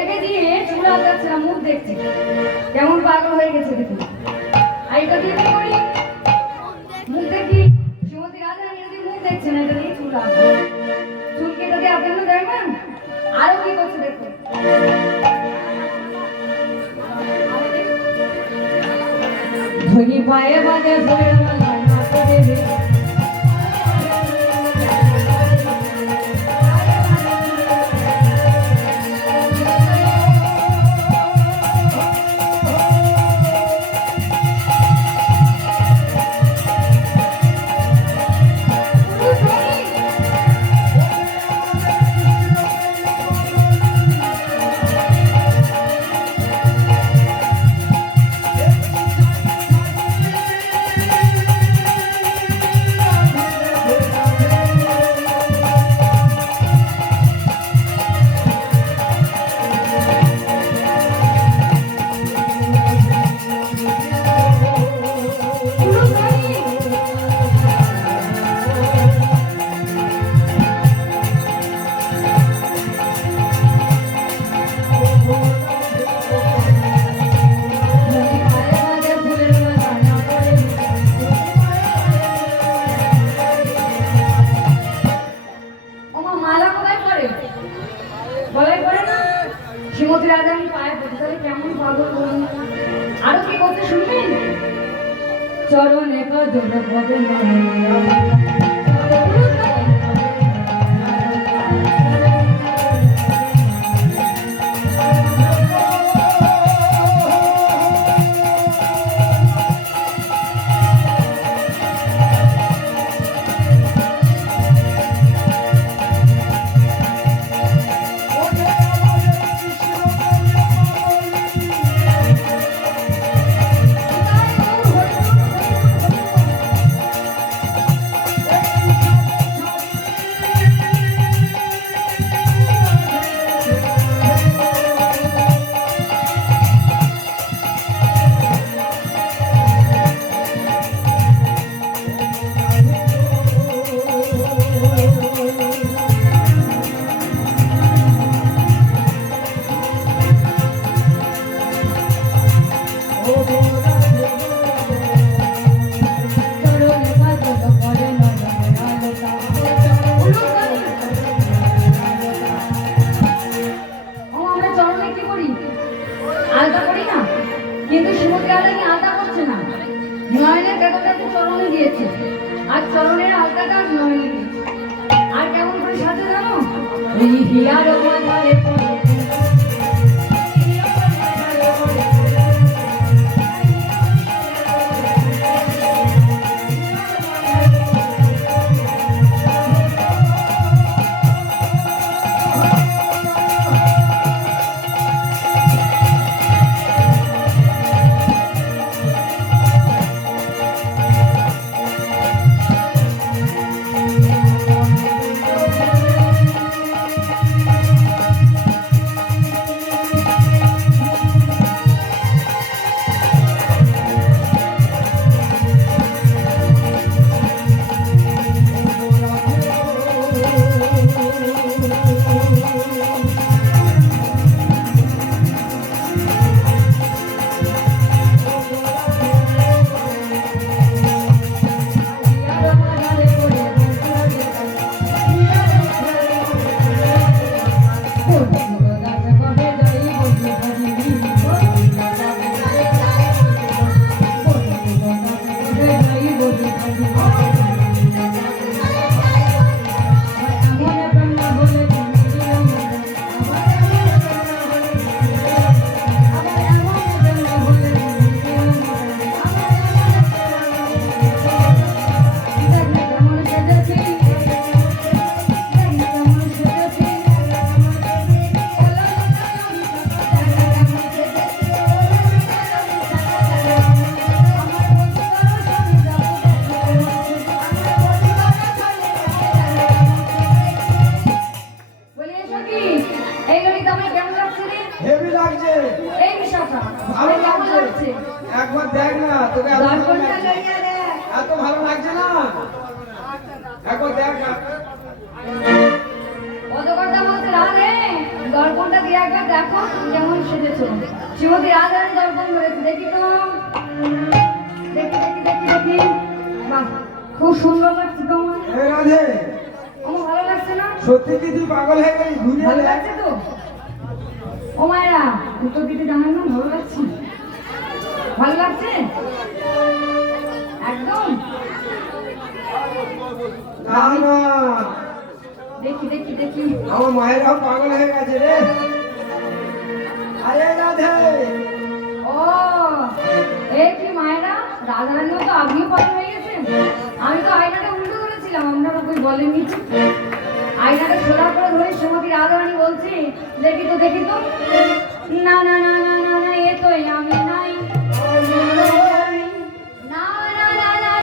এইটাকে দিয়ে চুল আঁচাচ্ছে না, মুখ দেখছে কেমন পাগল হয়ে গেছে দেখি। আর এটা দিয়ে কি করি? মুখ দেখি। শ্রীমতী রাধারানী যদি মুখ দেখছে না, এটা দিয়ে চুল আঁচে। চুলকে এটা দিয়ে আঁচানো যায় না? আরো কি করছে দেখো। ধনী পায়ে বাজে ফুলের মালা নাচতে দেবে। শ্রীমতী রাধারানী পায়ে পড়তে কেমন পাগল বলুন। আরো কি করতে শুনবেন? চরণে কদম পদে কিন্তু শ্রীমতী রাধারানী আলতা করছে না, নয়নের কাঁটাটা চরণে দিয়েছে আর চরণের আলতাটা নয়নে দিয়েছে। আর কেমন করে সাথে জানো? হিয়ার মাঝারে একবার দেখ না তোকে এত ভালো লাগছে না, একবার দেখ না। দর্পণটা দিয়ে একবার দেখো। শ্রীমতী রাধারানী দর্পণ ধরেছে, দেখি তো, দেখি দেখি দেখি দেখি, বাহ খুব সুন্দর লাগছে তো আমার। এই রাধে, আমার ভালো লাগছে না? সত্যি কি তুই পাগল হয়ে গেলি? ঘুরিয়ে ভালো দেখ। লাগছে তো? ও মায়েরা উত্তর দিতে জানেন না? ভালো লাগছে, ভালো লাগছে একদম। না না, দেখি দেখি দেখি, আমার মায়েরাও পাগল হয়ে গেছে রে। আরে রাধে, ও এই কি মায়েরা, রাধারানীও তো আপনিও পাগল হয়ে গেছেন। আমি তো আয়নাটা উল্টো করেছিলাম, আপনারা কই বলেননি তো। আয়নাটা সোজা করে ধরে শ্রীমতী রাধারানী বলছি, দেখি তো দেখি তো,